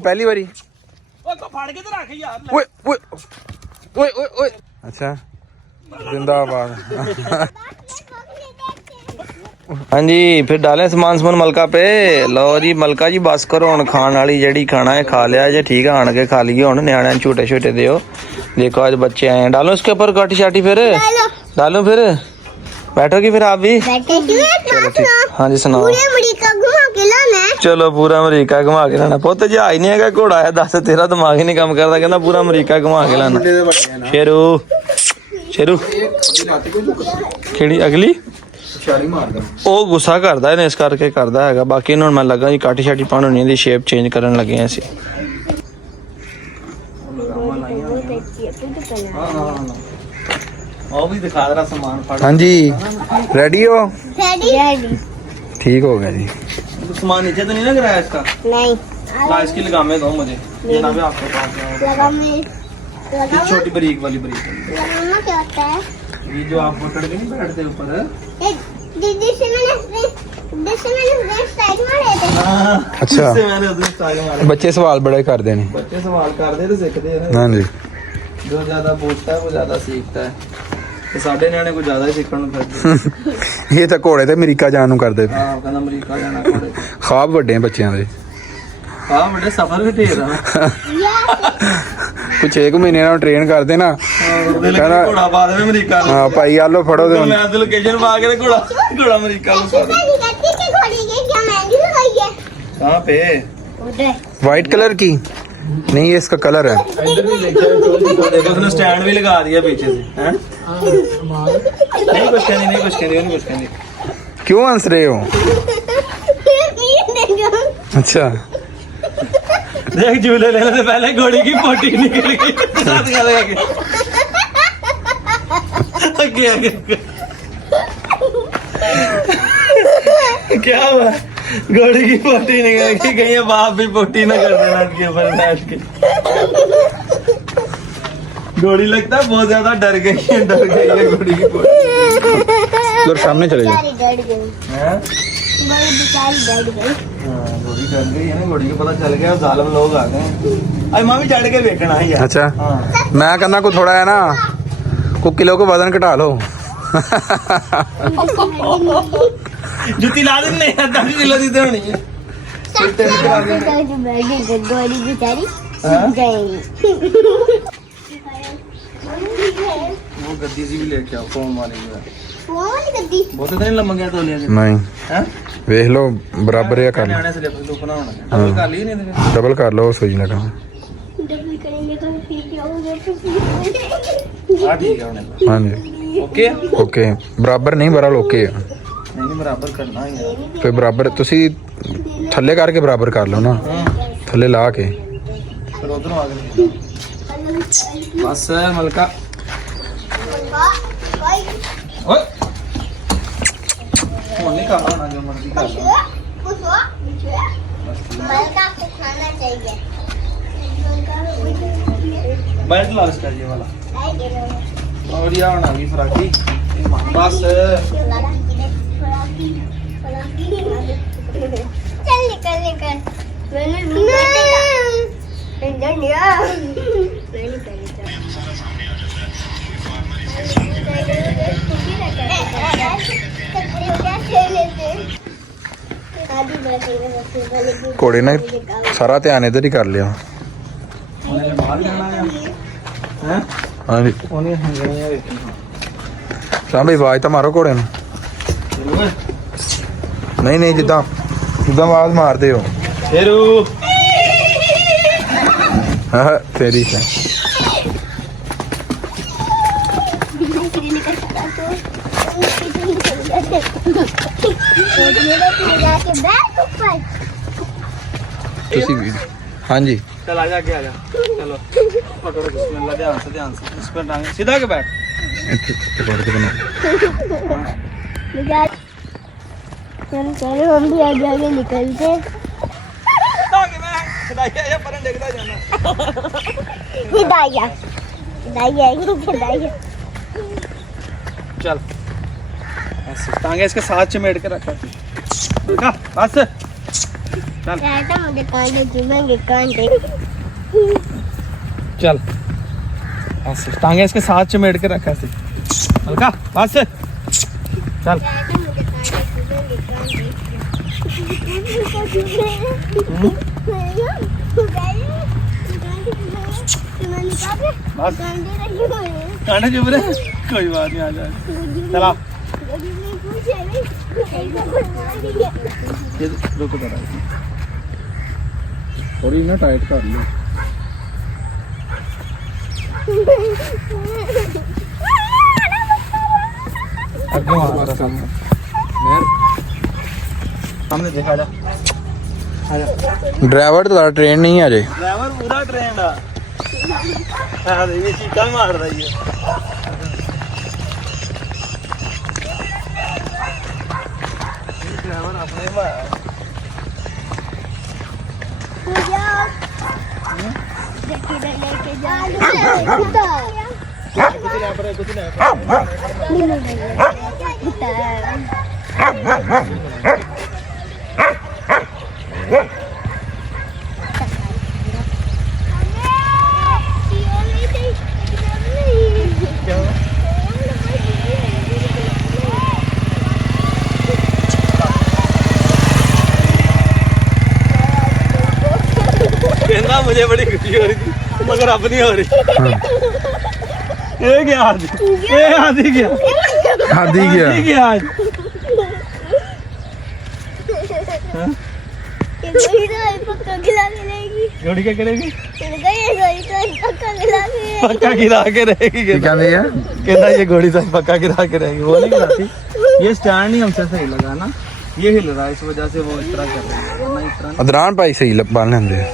पहली बारी ਫੜ ਕੇ ਤੇ ਰੱਖ ਯਾਰ ओए ओए ओए ओए ओए अच्छा जिंदाबाद हाँ जी फिर डालें समान मलका पे लो जी मलका जी बस करो हुण खाण वाली जेहड़ी खाना है खा लिया जे ठीक है आण के खा लीए हुण न्याणियां छोटे छोटे दियो देखो आज बच्चे आए हैं डालो इसके ऊपर काटी शाटी फिर डालो फिर बैठोगी फिर आप भी चलो ठीक हाँ जी सुनाओ चलो पूरा अमरीका घुमा के लाना पुत जहाज नहीं है घोड़ा है दस तेरा दिमाग ही नहीं काम करता कहना पूरा अमरीका घुमा के लाना शेरू शेरू केड़ी अगली ਉਹ ਗੁੱਸਾ ਕਰਦਾ ਇਹਨੇ ਇਸ ਕਰਕੇ ਕਰਦਾ ਹੈਗਾ ਬਾਕੀ ਇਹਨਾਂ ਨੂੰ ਮੈਂ ਲੱਗਾ ਜੀ ਕਾਟੀ ਛਾਟੀ ਪਾਉਣ ਨਹੀਂ ਦੀ ਸ਼ੇਪ ਚੇਂਜ ਕਰਨ ਲੱਗੇ ਅਸੀਂ ਉਹ ਵੀ ਦਿਖਾ ਦਰਾ ਸਮਾਨ ਫੜ ਹਾਂਜੀ रेडी हो रेडी ठीक हो गया जी सामान नीचे तो नहीं लग रहा है इसका नहीं ला इसकी लगामे दो मुझे ये ना भी आपको पास लगामे छोटी बारीक वाली लगाना क्या होता है ये जो आप पकड़ के नहीं बैठते ऊपर दीदी से मैंने स्टाइल मारे थे अच्छा मैंने उधर स्टाइल मारे बच्चे सवाल बड़े करते हैं बच्चे सवाल करते तो सीखते हैं हां जी जो ज्यादा पूछता है वो ज्यादा सीखता है ਤੇ ਸਾਡੇ ਨਿਆਣੇ ਕੋਈ ਜ਼ਿਆਦਾ ਹੀ ਸਿੱਖਣ ਨੂੰ ਫਿਰਦੇ ਇਹ ਤਾਂ ਘੋੜੇ ਤੇ ਅਮਰੀਕਾ ਜਾਣ ਨੂੰ ਕਰਦੇ ਹਾਂ ਕਹਿੰਦਾ ਅਮਰੀਕਾ ਜਾਣਾ ਘੋੜੇ ਖਾਬ ਵੱਡੇ ਆ ਬੱਚਿਆਂ ਦੇ ਹਾਂ ਵੱਡੇ ਸਫ਼ਰ ਵੀ ਢੇਰ ਆ ਕੁਝ 1 ਮਹੀਨੇ ਨਾਲ ਟ੍ਰੇਨ ਕਰਦੇ ਨਾ ਕਹਿੰਦਾ ਘੋੜਾ ਪਾ ਦੇਵੇ ਅਮਰੀਕਾ ਨੂੰ ਹਾਂ ਭਾਈ ਆਲੋ ਫੜੋ ਤੇ ਮੈਂ ਤੇ ਲੋਕੇਸ਼ਨ ਪਾ ਕੇ ਘੋੜਾ ਅਮਰੀਕਾ ਨੂੰ ਪਾ ਦੇ कहाँ पे व्हाइट कलर की नहीं ये इसका कलर है इधर भी देखो उसने स्टैंड भी लगा दिया पीछे से हैं नहीं कुछ कहनी क्यों हंस रहे हो अच्छा देख झूले लेने से पहले घोड़ी की पोटी निकल गई आगे क्या हुआ घोड़ी की पोटी निकल गई कहीं बाप भी पोटी ना कर देना इसके ऊपर बैठ के घोड़ी लगता है बहुत ज्यादा डर गई है घोड़ी की पोटी उधर सामने चले जाओ घोड़ी डर गई है ना घोड़ी को पता चल गया जालिम लोग आ गए अरे मां भी चढ़ के देखना है यार अच्छा मैं कहना को थोड़ा है ना को किलो को वजन घटा लो जुत्ती ला देने 10 किलो दी होनी है गोली बेचारी वो गद्दी सी भी लेके आओ फोम वाली गद्दी बहुत तो नहीं लम्बा गया तो ले नहीं हैं देख लो बराबर या कर आने से ले तो बनाना डबल कर लिए नहीं डबल कर लो सोच लगा डबल करेंगे तो फिर क्या होगा हां ठीक है हां जी ओके ओके बराबर नहीं बराबर ओके नहीं बराबर करना है यार फिर बराबर तुसी थल्ले करके बराबर कर लो ना थल्ले ला के फिर उधर आ गए बस मलका ओए मोने का खाना जो मर्जी कर लो मलका को खाना चाहिए बैठ ला इसका ये वाला और ये आना भी फराकी बस चल निकल मैंने घोड़े ने सारा ध्यान इधर ही कर लिया हाँ जी शाम भाई आवाज तो मारो घोड़े नहीं नहीं जिदा जिदा आवाज मारते हो हाँ तेरी है हाँ जी चल आजा आगे आजा चलो पकड़ो बिस्मिल्लाह ध्यान से इस पर टांगे सीधा के बैठ पकड़ के बनो चलो हम भी आगे आगे निकलते आगे मैं हिदाया या पर देखदा जाना हिदाया चल ऐसे टांगे इसके साथ चमेट के रखा बस चल कहता मुझे कांटे चुभेंगे कांटे चल बस टांगे इसके साथ चमेट के रखा ऐसे हल्का बस चल कहता मुझे कांटे चुभेंगे बस कांटे चुभ रहे कोई बात नहीं आ जाए चला ये रुको जरा थोड़ी ना टाइट कर लो सामने देखा जा ਡਰਾਈਵਰ ਤੁਹਾਡਾ ਟ੍ਰੇਨ ਨਹੀਂ ਹੈ ਅਜੇ ड्राइवर पूरा ट्रेंड आ हाँ ये चीका मार रही है ड्राइवर अपने में कहना मुझे बड़ी खुशी हो रही थी मगर अब नहीं हो रही ये क्या आज ये आधी क्या ਖਾਦੀ ਗਿਆ आधी क्या आज जोड़ी क्या करेगी पक्का गिरा के रहेगी ਕੀ ਕਹਿੰਦੇ ਆ कहता ये घोड़ी तो पक्का गिरा के रहेगी वो नहीं गिराती ये स्टैंड ही हमसे सही लगा ना ये हिल रहा है इस वजह से वो इस तरह कर रही है वरना इस तरह ਅਦਰਾਨ ਭਾਈ ਸਹੀ ਬਣ ਲੈਂਦੇ ਆ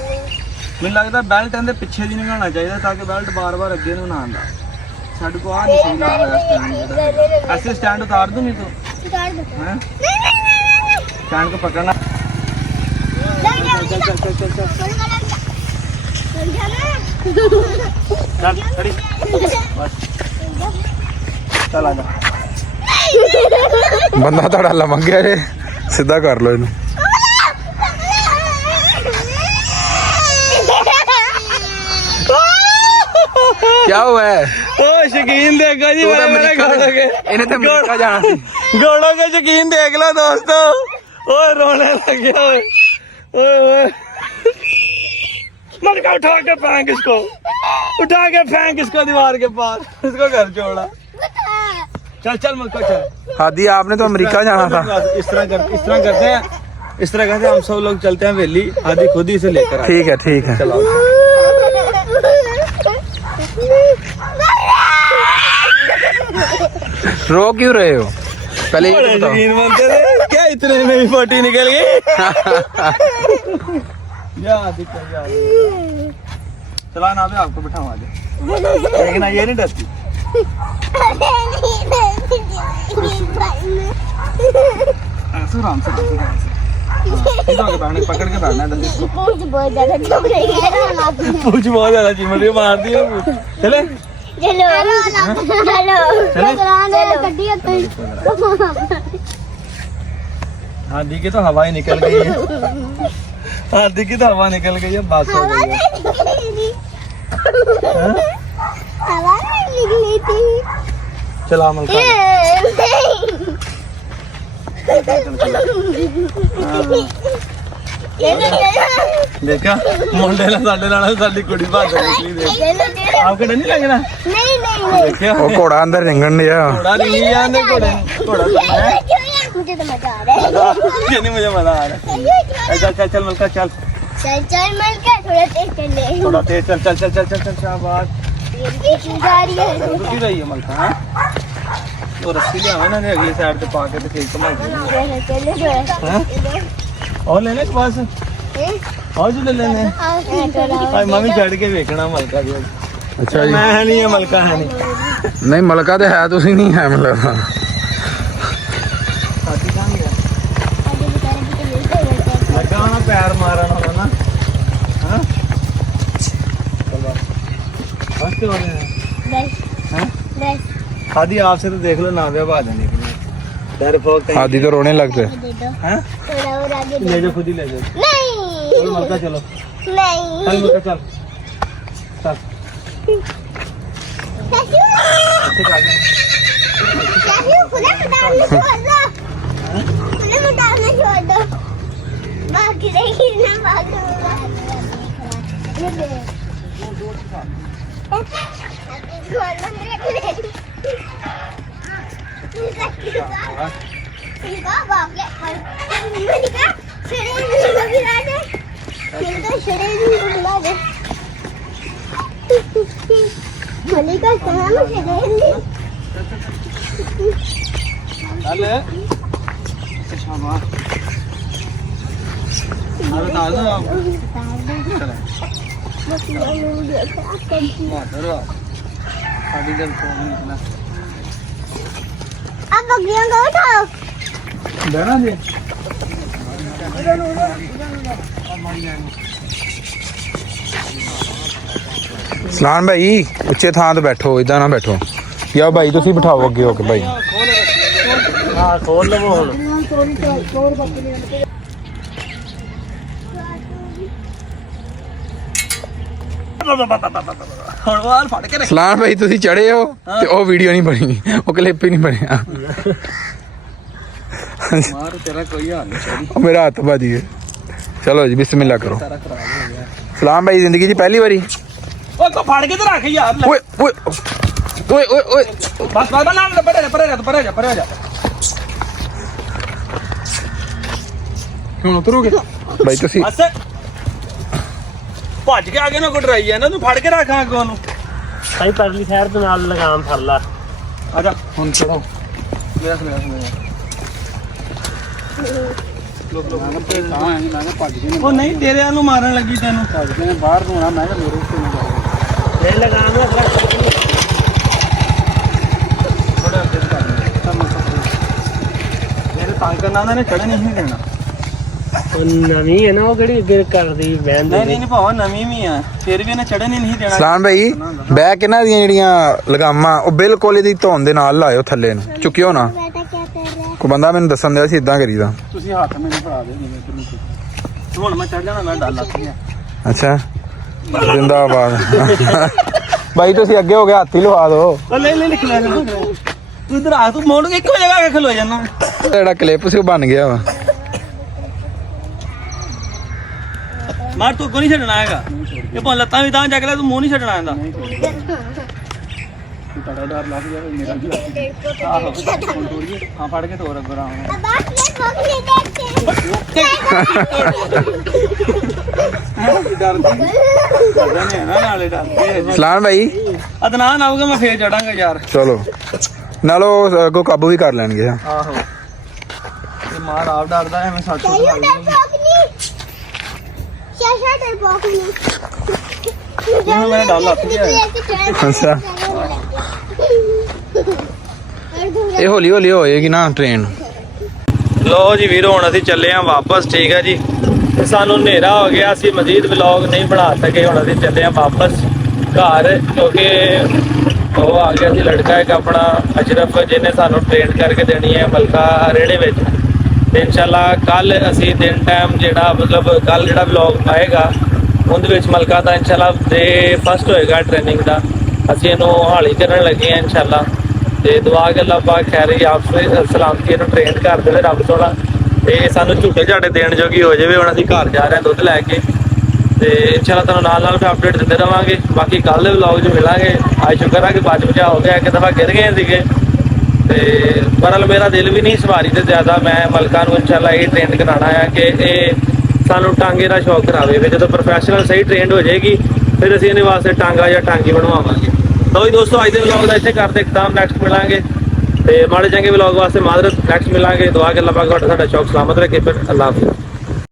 ਮੈਨੂੰ ਲੱਗਦਾ ਬੈਲਟ ਇਹਦੇ ਪਿੱਛੇ ਦੀ ਨਿਕਾਲਣਾ ਚਾਹੀਦਾ ਤਾਂ ਕਿ ਬੈਲਟ ਬਾਰ-ਬਾਰ ਅੱਗੇ ਨੂੰ ਨਾ ਆਂਦਾ ਸਾਡੇ ਕੋ ਆ ਨਹੀਂ ਸਹੀ ਲੱਗਦਾ स्टैंड ऐसे स्टैंड उतार दूं नहीं तो हैं स्टैंड को पकड़ना चल चल चल चल चल चल खड़ी बस चल आजा ਬੰਦਾ ਤੁਹਾਡਾ ਲਮੰਗਿਆ ਜੇ ਸਿੱਧਾ ਕਰ ਲਓ ਇਹਨੂੰ ਕੀ ਹੋਇਆ ओ शकीन देखो जी ਉਹ ਤਾਂ मेरे ਅਮਰੀਕਾ घोड़ों के ਇਹਨੇ ਤਾਂ ਅਮਰੀਕਾ ਜਾਣਾ ਸੀ घोड़ों के शकीन देख लो दोस्तों ओए रोने लग गया ओए ओए ओए मत का उठा के फेंक इसको उठा के फेंक इसको दीवार के पास इसको घर छोड़ा चल चल मुझको चल हादी आपने तो अमेरिका जाना था इस तरह करते हैं इस तरह करते हैं हम सब लोग चलते हैं वेली आदि खुद ही से लेकर आए ठीक है चलो रो क्यों रहे हो पहले ये तो बताओ शकीन बनते थे क्या इतने में भी फोटी निकल गई या दिक्कत या चला ना भी आपको बिठाऊं आगे लेकिन ये नहीं डरती आराम से पकड़ के बैठना है पूछ बहुत ज्यादा चुभ रही है पूछ बहुत ज्यादा चिमड़ रही है मार दी है चले चलो हाथी की तो हवा ही निकल गई है हाथी की तो हवा निकल गई है बात हो गई है हवा नहीं निकली थी चला अमल खा देखा मुंडे ना साडे नाल साडी कुड़ी भाग निकली देख आपको डर नहीं लग रहा नहीं देखिया वो घोड़ा अंदर रिंगण दिया घोड़ा नहीं आने घोड़े घोड़ा मुझे तो मजा आ रहा है ये नहीं मुझे मजा आ रहा है चल चल चल मलका चल चल मलका थोड़ा तेज चले थोड़ा तेज चल चल चल चल चल चल शाबाश जा रही है रुकी रही है मलका हां तो रस्सी ले आवे ना अगली साइड पे पाके तो ठीक कमाल और लेने के पास और जो ले लेने भाई मम्मी चढ़ के देखना मलका भी अच्छा जी मैं है नहीं है मलका है नहीं नहीं मलका तो है तुसी नहीं है मतलब साथी कहां गया लगा होना पैर मारना होना ना हां चल बस बस के हो रहे हैं हैं आदि आपसे तो देख लो नावे बाज निकले डर फोक आदि तो रोने लगते हैं थोड़ा और आगे ले जाओ खुद ही ले जाओ नहीं मलका चलो नहीं चल मलका चल चल चाचू अच्छे जा गए चाचू खुले मटाने छोड़ दो खुले मटाने छोड़ दो बाकी रहेगी ना बाकी चल शाबाश अरे दादा चलो माधर साड़ी जल फोन निकला अब बकरियों को उठाओ बहना जी ਸਲਾਨ ਭਾਈ ਉੱਚੇ ਥਾਂ ਤੇ ਬੈਠੋ ਇਦਾਂ ਨਾ ਬੈਠੋ ਯਾ ਭਾਈ ਤੁਸੀਂ ਬਿਠਾਓ ਅੱਗੇ ਹੋ ਕੇ ਭਾਈ हाँ खोल लो ਹੁਣ ਹੁਣ ਵਾਲ ਫੜ ਕੇ ਰੱਖ ਸਲਾਨ ਭਾਈ ਤੁਸੀਂ ਚੜੇ ਹੋ ਤੇ ਉਹ ਵੀਡੀਓ ਨਹੀਂ ਬਣੀ ਉਹ ਕਲਿੱਪ ਹੀ ਨਹੀਂ ਬਣਿਆ ਮਾਰ ਤੇਰਾ ਕੋਈ ਹਾਲ ਨਹੀਂ ਸੋਰੀ ਉਹ ਮੇਰਾ ਹੱਥ ਭਾਜੀ ਚਲੋ ਜੀ ਬਿਸਮਿਲ੍ਲਾ ਕਰੋ ਸਾਰਾ ਖਰਾਬ ਹੋ ਗਿਆ ਸਲਾਮ ਭਾਈ ਜ਼ਿੰਦਗੀ 'ਚ ਪਹਿਲੀ ਵਾਰੀ ਓਏ ਕੋ ਫੜ ਕੇ ਤੇ ਰੱਖ ਯਾਰ ਲੈ। ਓਏ ਓਏ ਓਏ ਓਏ ਓਏ ਬਸ ਬਾਬਾ ਨਾਲ ਪਰੇ ਜਾ ਹੁਣ ਉਤਰੋਗੇ ਭਾਈ ਤੁਸੀਂ ਬਸ ਭੱਜ ਕੇ ਆ ਗਏ ਨਾ ਕੋ ਡਰਾਈ ਜਾਂਦਾ ਤੂੰ ਫੜ ਕੇ ਰੱਖਾਂ ਅੱਗੋਂ ਨੂੰ ਸਾਈ ਪਰਲੀ ਖੈਰ ਦੇ ਨਾਲ ਲਗਾਮ ਫੜ ਲਾ ਆ ਜਾ ਹੁਣ ਚੜੋ ਮੇਰਾ ਉਹ ਨਹੀਂ ਤੇਰੇ ਨੂੰ ਮਾਰਨ ਲੱਗੀ ਤੈਨੂੰ ਭੱਜ ਕੇ ਨੇ ਬਾਹਰ ਨੂੰ ਆਣਾ ਮੈਂ ਕਿਹਾ ਮੇਰੇ ਉੱਤੇ ਨਾ ਜਾ ਇਹ ਲਗਾਮ ਰੱਖ ਲੈ ਥੋੜਾ ਅੱਗੇ ਕਰ ਮੇਰੇ ਤੰਗ ਕਰਨਾ ਉਹਨਾਂ ਨੇ ਚੜ੍ਹਨ ਨਹੀਂ ਦੇਣਾ ਉਹ ਨਵੀਂ ਹੈ ਨਾ ਉਹ ਕਿਹੜੀ ਅੱਗੇ ਕਰਦੀ ਬੈਨ ਦੇ ਨਹੀਂ ਭਾਵੇਂ ਨਵੀਂ ਵੀ ਆ ਫਿਰ ਵੀ ਇਹਨੇ ਚੜ੍ਹਨ ਹੀ ਨਹੀਂ ਦੇਣਾ ਸਲਾਮ ਭਾਈ ਬੈਕ ਇਹਨਾਂ ਦੀਆਂ ਜਿਹੜੀਆਂ ਲਗਾਮਾਂ ਉਹ ਬਿਲਕੁਲ ਇਹਦੀ ਧੌਣ ਦੇ ਨਾਲ ਲਾਇਓ ਥੱਲੇ ਨੂੰ ਚੁੱਕਿਓ ਨਾ बेटा क्या कर रहा है ਕੋਈ ਬੰਦਾ ਮੈਨੂੰ ਦੱਸਣ ਦਿਆ ਸੀ ਇਦਾਂ ਕਰੀਦਾ ਤੁਸੀਂ ਹੱਥ ਮੈਨੂੰ ਫੜਾ ਦੇ ਜਿਵੇਂ ਤੈਨੂੰ ਹੁਣ ਮੈਂ ਚੜ ਜਾਣਾ ਮੈਂ ਡਰ ਲੱਗ ਗਿਆ ਅੱਛਾ ਜਿੰਦਾਬਾਦ ਭਾਈ ਤੁਸੀਂ ਅੱਗੇ ਹੋ ਗਏ ਹੱਥ ਹੀ ਲਵਾ ਦਿਓ ਉਹ ਲੈ ਲਿਖ ਲੈ ਤੂੰ ਇਧਰ ਆ ਤੂੰ ਮੋੜ ਕੇ ਇੱਕੋ ਜਗ੍ਹਾ ਆ ਕੇ ਖਲੋ ਜਾਣਾ ਜਿਹੜਾ ਕਲਿੱਪ ਸੀ ਉਹ ਬਣ ਗਿਆ ਵਾ ਮਾਰ ਤੂੰ ਕੋ ਨਹੀਂ ਛੱਡਣਾ ਹੈਗਾ ਇਹ ਭਾਂ ਲੱਤਾਂ ਵੀ ਤਾਂ ਚੱਕ ਲੈ ਤੂੰ ਮੂੰਹ ਨਹੀਂ ਛੱਡਣਾ ਇਹਦਾ ਤੁਹਾਡਾ ਡਰ ਲੱਗ ਗਿਆ ਮੇਰਾ ਵੀ ਆਹੋ ਹਾਂ ਫੜ ਕੇ ਤੋਰ ਅੱਗੋਂ ਆਉਣਾ बात ले बकरी देखते ਡਰਦੇ ਨੇ ਨਾ ਨਾਲੇ ਡਰਦੇ ਸਲਾਮ ਭਾਈ ਅਦਨਾਨ ਆਊਗਾ ਮੈਂ ਫੇਰ ਚੜਾਂਗਾ ਯਾਰ ਚਲੋ ਨਾਲੋ ਅੱਗੋਂ ਕਾਬੂ ਵੀ ਕਰ ਲੈਣਗੇ ਆਹੋ ਇਹ ਮਾਰ ਆਪ ਡਰਦਾ ਐ ਮੈਂ ਸੱਚ चाहिए डर बकरी क्या डर बकरी ਇਹਨੂੰ ਮੈਂ ਡਰ ਲੱਗ ਗਿਆ ਅੱਛਾ ਇਹ ਹੌਲੀ ਹੌਲੀ ਹੋਏਗੀ ਨਾ ਟ੍ਰੇਨ ਲੋ ਜੀ ਵੀਰੋ ਹੁਣ ਅਸੀਂ ਚੱਲੇ ਆਂ ਵਾਪਸ ਠੀਕ ਹੈ ਜੀ ਤੇ ਸਾਨੂੰ ਹਨੇਰਾ ਹੋ ਗਿਆ ਅਸੀਂ ਮਜ਼ੀਦ ਵਲੌਗ ਨਹੀਂ ਬਣਾ ਸਕੇ ਹੁਣ ਅਸੀਂ ਚੱਲੇ ਆਂ ਵਾਪਸ ਘਰ ਕਿਉਂਕਿ ਉਹ ਆ ਗਿਆ ਸੀ ਲੜਕਾ ਇੱਕ ਆਪਣਾ ਅਸ਼ਰਫ ਜਿਹਨੇ ਸਾਨੂੰ ਟ੍ਰੇਨ ਕਰਕੇ ਦੇਣੀ ਹੈ ਮਲਕਾ ਰੇੜੇ ਵਿੱਚ ਤੇ ਇਨਸ਼ਾਅੱਲਾ ਕੱਲ ਅਸੀਂ ਦਿਨ ਟਾਈਮ ਜਿਹੜਾ ਮਤਲਬ ਕੱਲ ਜਿਹੜਾ ਵਲੌਗ ਆਏਗਾ ਉਹਦੇ ਵਿੱਚ ਮਲਕਾ ਦਾ ਇਨਸ਼ਾਅੱਲਾ ਦੇ ਫਸਟ ਹੋਏਗਾ ਟ੍ਰੇਨਿੰਗ ਦਾ ਅਸੀਂ ਇਹਨੂੰ ਹਾਲੀ ਕਰਨ ਲੱਗੇ ਆਂ ਇਨਸ਼ਾਅੱਲਾ ਤੇ ਦੁਆ ਕਿ ਅੱਲਾਹ ਪਾਕ ਖੈਰ ਆਪਸੇ ਸਲਾਮਤੀ ਨੂੰ ਟ੍ਰੇਨ ਕਰ ਦੇਵੇ ਰੱਬ ਸੋਹਣਾ ਤੇ ਸਾਨੂੰ ਝੂਟੇ ਝਾਟੇ ਦੇਣ ਜੋਗੀ ਹੋ ਜਾਵੇ ਹੁਣ ਅਸੀਂ ਘਰ ਜਾ ਰਹੇ ਹਾਂ ਦੁੱਧ ਲੈ ਕੇ ਤੇ ਇਨਸ਼ਾਅੱਲਾ ਤੁਹਾਨੂੰ ਨਾਲ ਨਾਲ ਅਪਡੇਟ ਦਿੰਦੇ ਰਵਾਂਗੇ ਬਾਕੀ ਕੱਲ ਦੇ ਵਲੌਗ 'ਚ ਮਿਲਾਂਗੇ ਅੱਜ ਸ਼ੁਕਰ ਆ ਕਿ ਬਚ ਬਚਾ ਹੋ ਗਿਆ ਇੱਕ ਦਫਾ ਗਿਰ ਗਏ ਸੀਗੇ ਤੇ ਪਰ ਮੇਰਾ ਦਿਲ ਵੀ ਨਹੀਂ ਸਵਾਰੀ ਤੇ ਜ਼ਿਆਦਾ ਮੈਂ ਮਲਕਾ ਨੂੰ ਇਨਸ਼ਾਅੱਲਾ ਇਹ ਟ੍ਰੇਨ ਕਰਾਉਣਾ ਆ ਕਿ ਇਹ ਸਾਨੂੰ ਟਾਂਗੇ ਦਾ ਸ਼ੌਕ ਕਰਾਵੇ ਵੀ ਜਦੋਂ ਪ੍ਰੋਫੈਸ਼ਨਲ ਸਹੀ ਟ੍ਰੇਨਡ ਹੋ ਜਾਏਗੀ ਫਿਰ ਅਸੀਂ ਇਹਦੇ ਵਾਸਤੇ ਟਾਂਗਾ ਜਾਂ ਟਾਂਗੀ ਬਣਵਾਵਾਂਗੇ ਲਓ ਜੀ ਦੋਸਤੋ ਅੱਜ ਦੇ ਵਲੌਗ ਦਾ ਇੱਥੇ ਕਰਦੇ ਇਖਤਾਮ ਨੈਕਸਟ ਮਿਲਾਂਗੇ ਤੇ ਮਾੜੇ ਚੰਗੇ ਵਲੌਗ ਵਾਸਤੇ ਮਾਜ਼ਰਤ ਨੈਕਸਟ ਮਿਲਾਂਗੇ ਦੁਆ ਕਿ ਅੱਲਾਹ ਪਾਕ ਤੁਹਾਡਾ ਸ਼ੌਕ ਸਲਾਮਤ ਰੱਖੇ ਫਿਰ ਅੱਲਾਹ ਹਾਫਿਜ਼